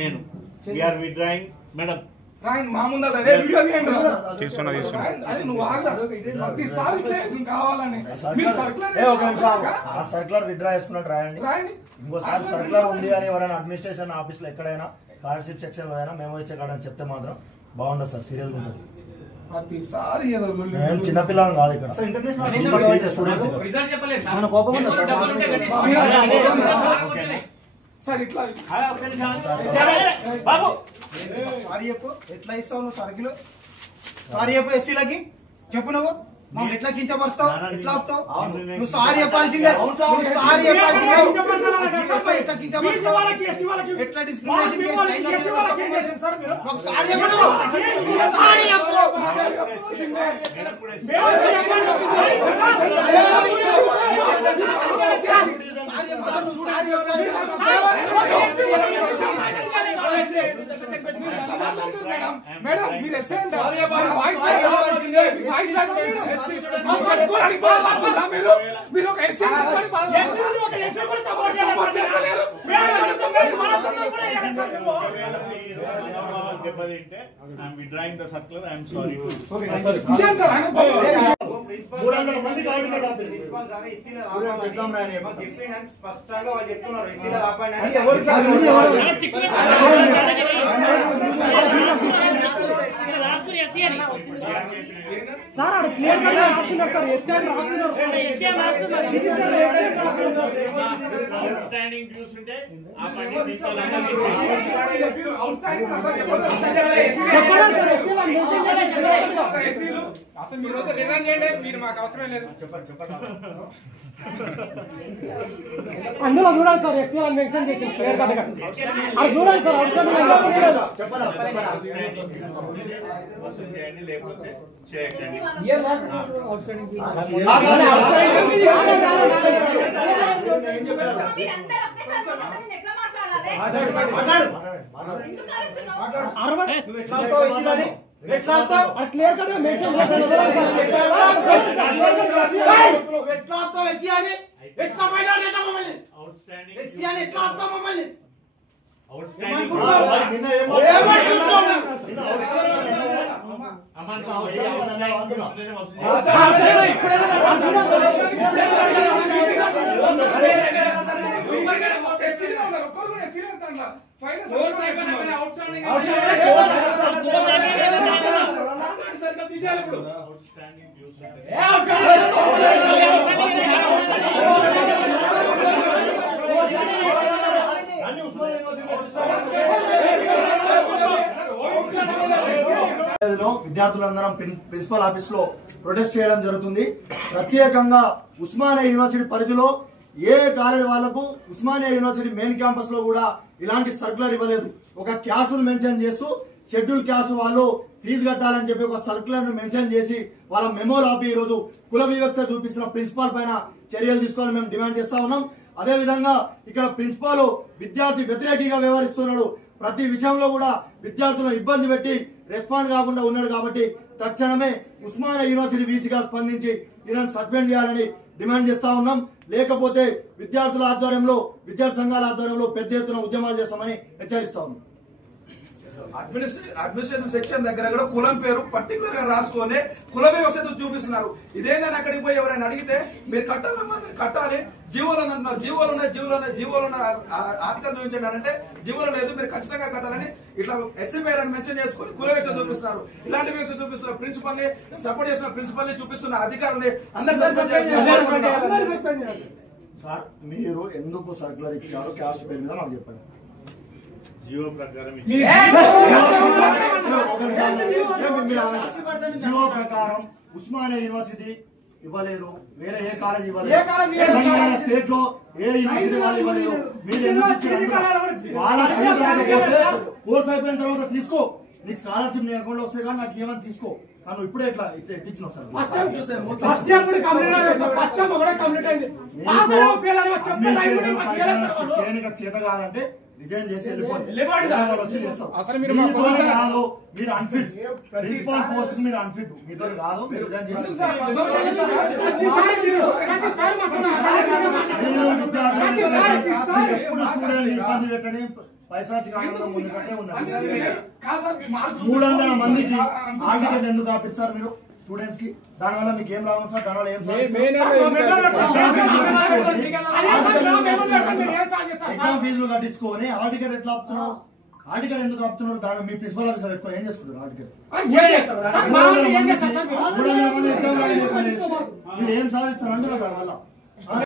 నేను we are withdrawing madam మా ముందు తీస్తున్నా కావాలని సర్కులర్ విత్డ్రా చేసుకున్నట్టు రాయండి. ఇంకోసారి సర్కులర్ ఉంది అని ఎవరైనా అడ్మినిస్ట్రేషన్ ఆఫీస్ లో ఎక్కడైనా స్కాలర్షిప్ సెక్షన్ లో అయినా మేము ఇచ్చే కాడని చెప్తే మాత్రం బాగుండదు సార్, సీరియస్ గా ఉంటుంది. మేము చిన్నపిల్లలు కాదు ఇక్కడ ఎట్లా ఇస్తావు నువ్వు సరుకులు? సారీ చెప్పు ఎస్సీలకి చెప్పు. నువ్వు మమ్మల్ని ఎట్లా కించపరుస్తావు? ఎట్లా ఆపుతావు? నువ్వు సారీ చెప్పాల్సిందే. సారీ చెప్పాల్సిందే. ఎట్లా కించపరుస్తావు? ఎట్లా డిస్క్రిమినేషన్ సారీ చెప్పు. సారీ చెప్పు. మేడం మీరు మీరు ఒక దెబ్బతింటే I'm withdrawing the circular. I'm sorry. 300 మంది స్పష్టంగా వాళ్ళు చెప్తున్నారు ఎస్సీలో ఆపండి. సార్ అక్కడ క్లియర్ గా రాస్తున్నారు సార్, ఎస్సీ అని రాస్తున్నారు. అవుట్ స్టాండింగ్ డ్యూస్ ఉంటే ఆపండి. అసలు మీరు రిజైన్ చేయండి, మీరు మాకు అవసరం లేదు. అందులో చూడాలి సార్, ఎస్సీ అని మెన్షన్ చేసి క్లియర్ కట్ గా అది చూడాలి సార్. అవసరం లేకపోతే క్లియర్ కట్ గా మెన్షన్ విద్యార్థులందరం ప్రిన్సిపల్ ఆఫీస్ లో ప్రొటెస్ట్ చేయడం జరుగుతుంది. ప్రత్యేకంగా ఉస్మానియా యూనివర్సిటీ పరిధిలో ఏ కాలేజ్ వాళ్లకు ఉస్మానియా యూనివర్సిటీ మెయిన్ క్యాంపస్ లో కూడా ఇలాంటి సర్కులర్ ఇవ్వలేదు. ఒక క్యాస్ట్ మెన్షన్ చేస్తూ షెడ్యూల్ క్యాస్ట్ వాళ్ళు ఫీజు కట్టాలని చెప్పి ఒక సర్కులర్ ను మెన్షన్ చేసి వాళ్ళ మెమోలు ఆపి ఈ రోజు కుల వివక్ష చూపిస్తున్న ప్రిన్సిపాల్ పైన చర్యలు తీసుకోవాలని మేము డిమాండ్ చేస్తా ఉన్నాం. అదే విధంగా ఇక్కడ ప్రిన్సిపాల్ విద్యార్థి వ్యతిరేకిగా వ్యవహరిస్తున్నాడు. ప్రతి విషయంలో కూడా విద్యార్థులను ఇబ్బంది పెట్టి రెస్పాండ్ కాకుండా ఉన్నాడు. కాబట్టి తక్షణమే ఉస్మానియా యూనివర్సిటీ వీసీగా స్పందించి ఈయనను సస్పెండ్ చేయాలని డిమాండ్ చేస్తా ఉన్నాం. లేకపోతే విద్యార్థుల ఆధ్వర్యంలో, విద్యార్థి సంఘాల ఆధ్వర్యంలో పెద్ద ఎత్తున ఉద్యమాలు చేస్తామని హెచ్చరిస్తా ఉన్నాం. అడ్మినిస్ట్రేషన్ సెక్షన్ దగ్గర కూడా కులం పేరు పర్టికులర్ గా రాసుకొని కుల వివక్షత చూపిస్తున్నారు. ఇదేందని అక్కడికి పోయి ఎవరైనా అడిగితే మీరు కట్టాలమ్మా, మీరు కట్టాలి, జీవోలు అంటున్నారు. జీవోలు ఉన్నాయి, ఆర్టికల్ చూపించండి అంటే జీవోలు లేదు, మీరు ఖచ్చితంగా కట్టాలని ఇట్లా ఎస్సీ పేరు అని మెన్షన్ చేసుకుని కుల వివక్ష చూపిస్తున్నారు. ఇలాంటి వివక్ష చూపిస్తున్న ప్రిన్సిపల్ ని, సపోర్ట్ చేసిన ప్రిన్సిపల్ ని, చూపిస్తున్న అధికారులని అందరూ సార్ మీరు ఎందుకు సర్కులర్ ఇచ్చారు క్యాస్ట్ పేరు మీద మాకు చెప్పండి. జీవో ప్రకారం ఉస్మానియా యూనివర్సిటీ ఇవ్వలేదు, వేరే ఏ కాలేజ్ ఇవ్వలేదు, తెలంగాణ స్టేట్ లో ఏ యూనివర్సిటీ వాళ్ళు ఇవ్వలేదు. మీరు వాళ్ళ కోర్స్ అయిపోయిన తర్వాత తీసుకో, నీకు స్కాలర్షిప్ నీ అకౌంట్ లో వస్తే కానీ నాకు ఏమని తీసుకో. కానీ ఇప్పుడే ఇట్లా ఎత్తించినావు సార్. చేయడానికి చేత కాదంటే రిజైన్ చేసి వెళ్ళిపోండి. మీరు అన్ఫిట్, ప్రిన్సిపాల్ పోస్ట్ మీరు అన్ఫిట్, మీతో కాదు, మీరు రిజైన్ చేసి ఎప్పుడు స్టూడెంట్ ఇబ్బంది పెట్టండి. పైశాచిక ఆనందం ముందుకంటే ఉన్నది. కాదు సార్, మీ మార్కులు 300 మందికి హాల్ టికెట్ ఎందుకు ఆపిస్తారు మీరు స్టూడెంట్స్ కి? దానివల్ల మీకు ఏం లాభం సార్? దానివల్ల ఏం ఎగ్జామ్ ఫీజులు కట్టించుకొని హాల్ టికెట్ ఎట్లా ఆపుతున్నారు? హాల్ టికెట్ ఎందుకు ఆపుతున్నారు? దాని మీ ప్రిన్సిపల్ ఆఫీసర్ ఎక్కువ ఏం చేసుకుంటారు? హాల్ టికెట్ 300 మంది ఎగ్జామ్ రాయలేకుండా మీరు ఏం సాధిస్తారు అంటున్నారు దానివల్ల?